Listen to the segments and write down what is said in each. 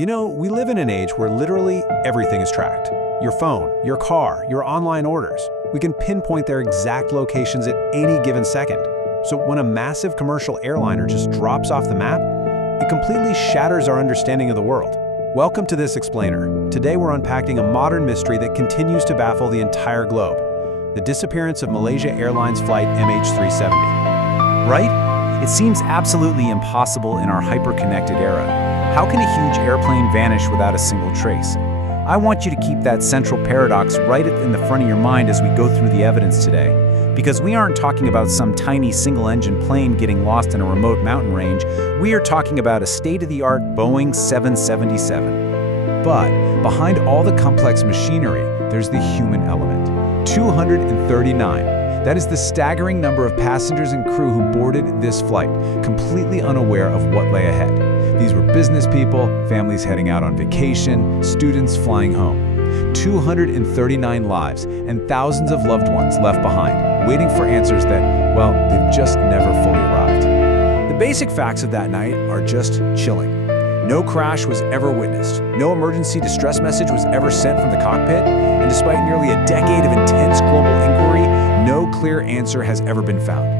You know, we live in an age where literally everything is tracked. Your phone, your car, your online orders. We can pinpoint their exact locations at any given second. So when a massive commercial airliner just drops off the map, it completely shatters our understanding of the world. Welcome to This Explainer. Today we're unpacking a modern mystery that continues to baffle the entire globe. The disappearance of Malaysia Airlines Flight MH370. Right? It seems absolutely impossible in our hyper-connected era. How can a huge airplane vanish without a single trace? I want you to keep that central paradox right in the front of your mind as we go through the evidence today. Because we aren't talking about some tiny single-engine plane getting lost in a remote mountain range. We are talking about a state-of-the-art Boeing 777. But behind all the complex machinery, there's the human element. 239. That is the staggering number of passengers and crew who boarded this flight, completely unaware of what lay ahead. These were business people, families heading out on vacation, students flying home. 239 lives and thousands of loved ones left behind, waiting for answers that, well, they've just never fully arrived. The basic facts of that night are just chilling. No crash was ever witnessed. No emergency distress message was ever sent from the cockpit. And despite nearly a decade of intense global inquiry, no clear answer has ever been found.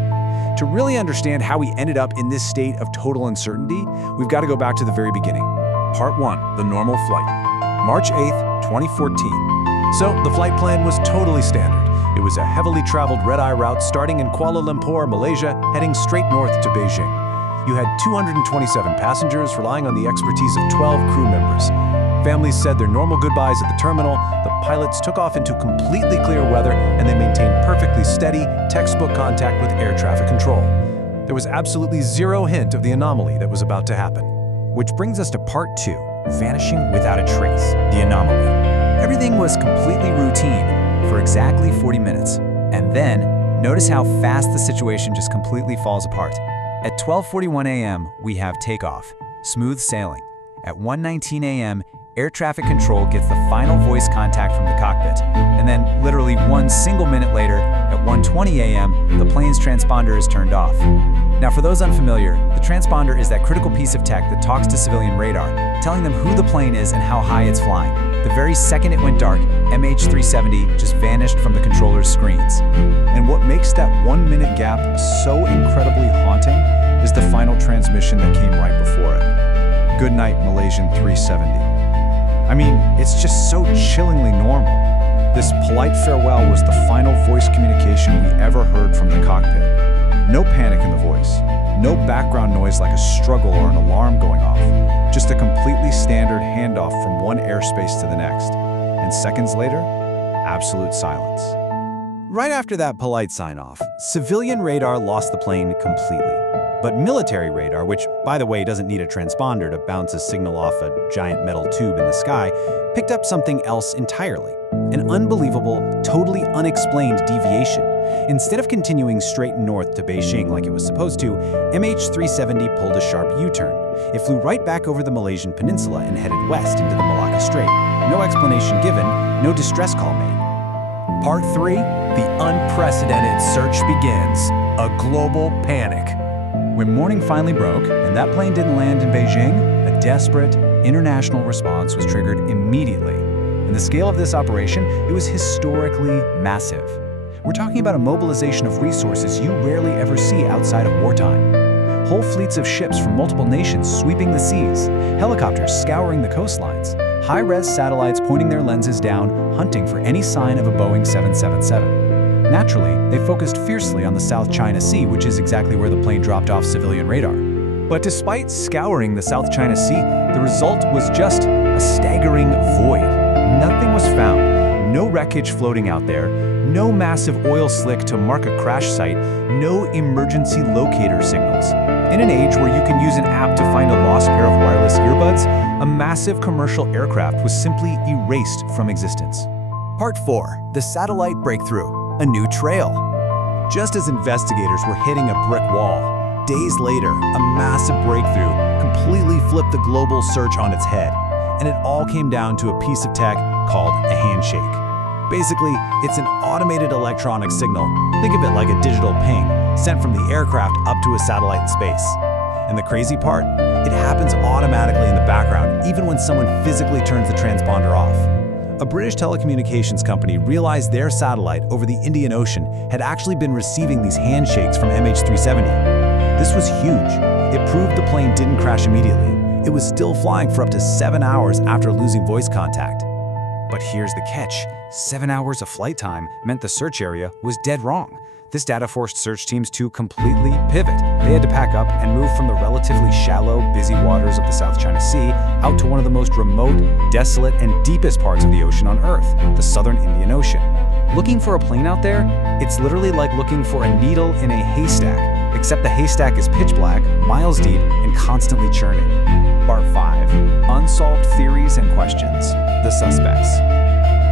To really understand how we ended up in this state of total uncertainty, we've got to go back to the very beginning. Part 1, the normal flight. March 8th, 2014. So the flight plan was totally standard. It was a heavily traveled red-eye route starting in Kuala Lumpur, Malaysia, heading straight north to Beijing. You had 227 passengers relying on the expertise of 12 crew members. Families said their normal goodbyes at the terminal, the pilots took off into completely clear weather, and they maintained perfectly steady, textbook contact with air traffic control. There was absolutely zero hint of the anomaly that was about to happen. Which brings us to Part 2, vanishing without a trace, the anomaly. Everything was completely routine for exactly 40 minutes. And then, notice how fast the situation just completely falls apart. At 12:41 a.m., we have takeoff, smooth sailing. At 1:19 a.m., air traffic control gets the final voice contact from the cockpit. And then, literally one single minute later, at 1:20 a.m., the plane's transponder is turned off. Now, for those unfamiliar, the transponder is that critical piece of tech that talks to civilian radar, telling them who the plane is and how high it's flying. The very second it went dark, MH370 just vanished from the controller's screens. And what makes that 1 minute gap so incredibly haunting is the final transmission that came right before it. Good night, Malaysian 370. I mean, it's just so chillingly normal. This polite farewell was the final voice communication we ever heard from the cockpit. No panic in the voice, no background noise like a struggle or an alarm going off, just a completely standard handoff from one airspace to the next. And seconds later, absolute silence. Right after that polite sign-off, civilian radar lost the plane completely. But military radar, which, by the way, doesn't need a transponder to bounce a signal off a giant metal tube in the sky, picked up something else entirely. An unbelievable, totally unexplained deviation. Instead of continuing straight north to Beijing like it was supposed to, MH370 pulled a sharp U-turn. It flew right back over the Malaysian peninsula and headed west into the Malacca Strait. No explanation given, no distress call made. Part 3, the unprecedented search begins. A global panic. When morning finally broke, and that plane didn't land in Beijing, a desperate, international response was triggered immediately. And the scale of this operation, it was historically massive. We're talking about a mobilization of resources you rarely ever see outside of wartime. Whole fleets of ships from multiple nations sweeping the seas, helicopters scouring the coastlines, high-res satellites pointing their lenses down, hunting for any sign of a Boeing 777. Naturally, they focused fiercely on the South China Sea, which is exactly where the plane dropped off civilian radar. But despite scouring the South China Sea, the result was just a staggering void. Nothing was found. No wreckage floating out there, no massive oil slick to mark a crash site, no emergency locator signals. In an age where you can use an app to find a lost pair of wireless earbuds, a massive commercial aircraft was simply erased from existence. Part 4, the satellite breakthrough. A new trail. Just as investigators were hitting a brick wall, days later, a massive breakthrough completely flipped the global search on its head. And it all came down to a piece of tech called a handshake. Basically, it's an automated electronic signal. Think of it like a digital ping sent from the aircraft up to a satellite in space. And the crazy part? It happens automatically in the background, even when someone physically turns the transponder off. A British telecommunications company realized their satellite over the Indian Ocean had actually been receiving these handshakes from MH370. This was huge. It proved the plane didn't crash immediately. It was still flying for up to 7 hours after losing voice contact. But here's the catch. 7 hours of flight time meant the search area was dead wrong. This data forced search teams to completely pivot. They had to pack up and move from the relatively shallow, busy waters of the South China Sea out to one of the most remote, desolate, and deepest parts of the ocean on Earth, the Southern Indian Ocean. Looking for a plane out there? It's literally like looking for a needle in a haystack, except the haystack is pitch black, miles deep, and constantly churning. Part 5. Unsolved theories and questions. The suspects.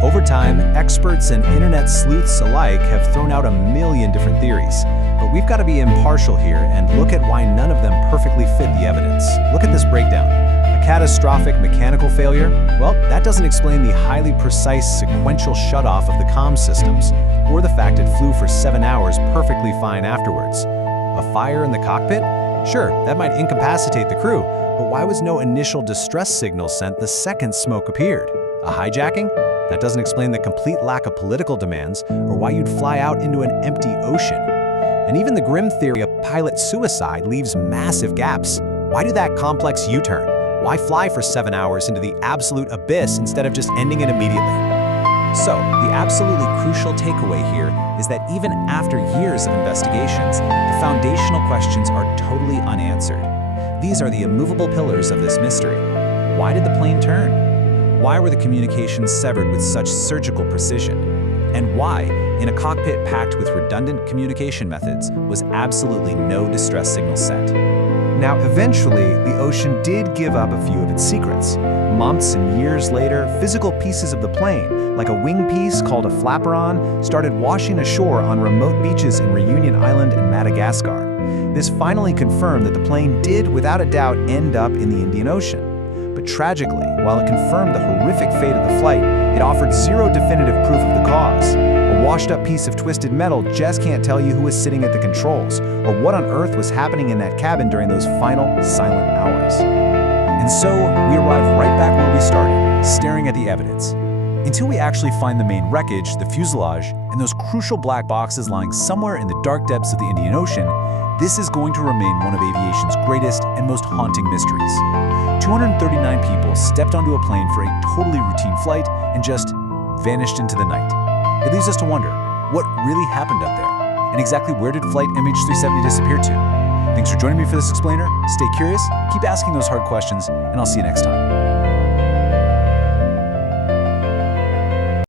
Over time, experts and internet sleuths alike have thrown out a million different theories. But we've got to be impartial here and look at why none of them perfectly fit the evidence. Look at this breakdown. A catastrophic mechanical failure? Well, that doesn't explain the highly precise sequential shutoff of the comm systems, or the fact it flew for 7 hours perfectly fine afterwards. A fire in the cockpit? Sure, that might incapacitate the crew, but why was no initial distress signal sent the second smoke appeared? A hijacking? That doesn't explain the complete lack of political demands or why you'd fly out into an empty ocean. And even the grim theory of pilot suicide leaves massive gaps. Why do that complex U-turn? Why fly for 7 hours into the absolute abyss instead of just ending it immediately? So, the absolutely crucial takeaway here is that even after years of investigations, the foundational questions are totally unanswered. These are the immovable pillars of this mystery. Why did the plane turn? Why were the communications severed with such surgical precision? And why, in a cockpit packed with redundant communication methods, was absolutely no distress signal sent? Now, eventually, the ocean did give up a few of its secrets. Months and years later, physical pieces of the plane, like a wing piece called a flaperon, started washing ashore on remote beaches in Reunion Island and Madagascar. This finally confirmed that the plane did, without a doubt, end up in the Indian Ocean. But tragically, while it confirmed the horrific fate of the flight, it offered zero definitive proof of the cause. A washed-up piece of twisted metal just can't tell you who was sitting at the controls, or what on earth was happening in that cabin during those final, silent hours. And so, we arrive right back where we started, staring at the evidence. Until we actually find the main wreckage, the fuselage, and those crucial black boxes lying somewhere in the dark depths of the Indian Ocean, this is going to remain one of aviation's greatest and most haunting mysteries. 239 people stepped onto a plane for a totally routine flight and just vanished into the night. It leaves us to wonder, what really happened up there? And exactly where did flight MH370 disappear to? Thanks for joining me for this explainer. Stay curious, keep asking those hard questions, and I'll see you next time.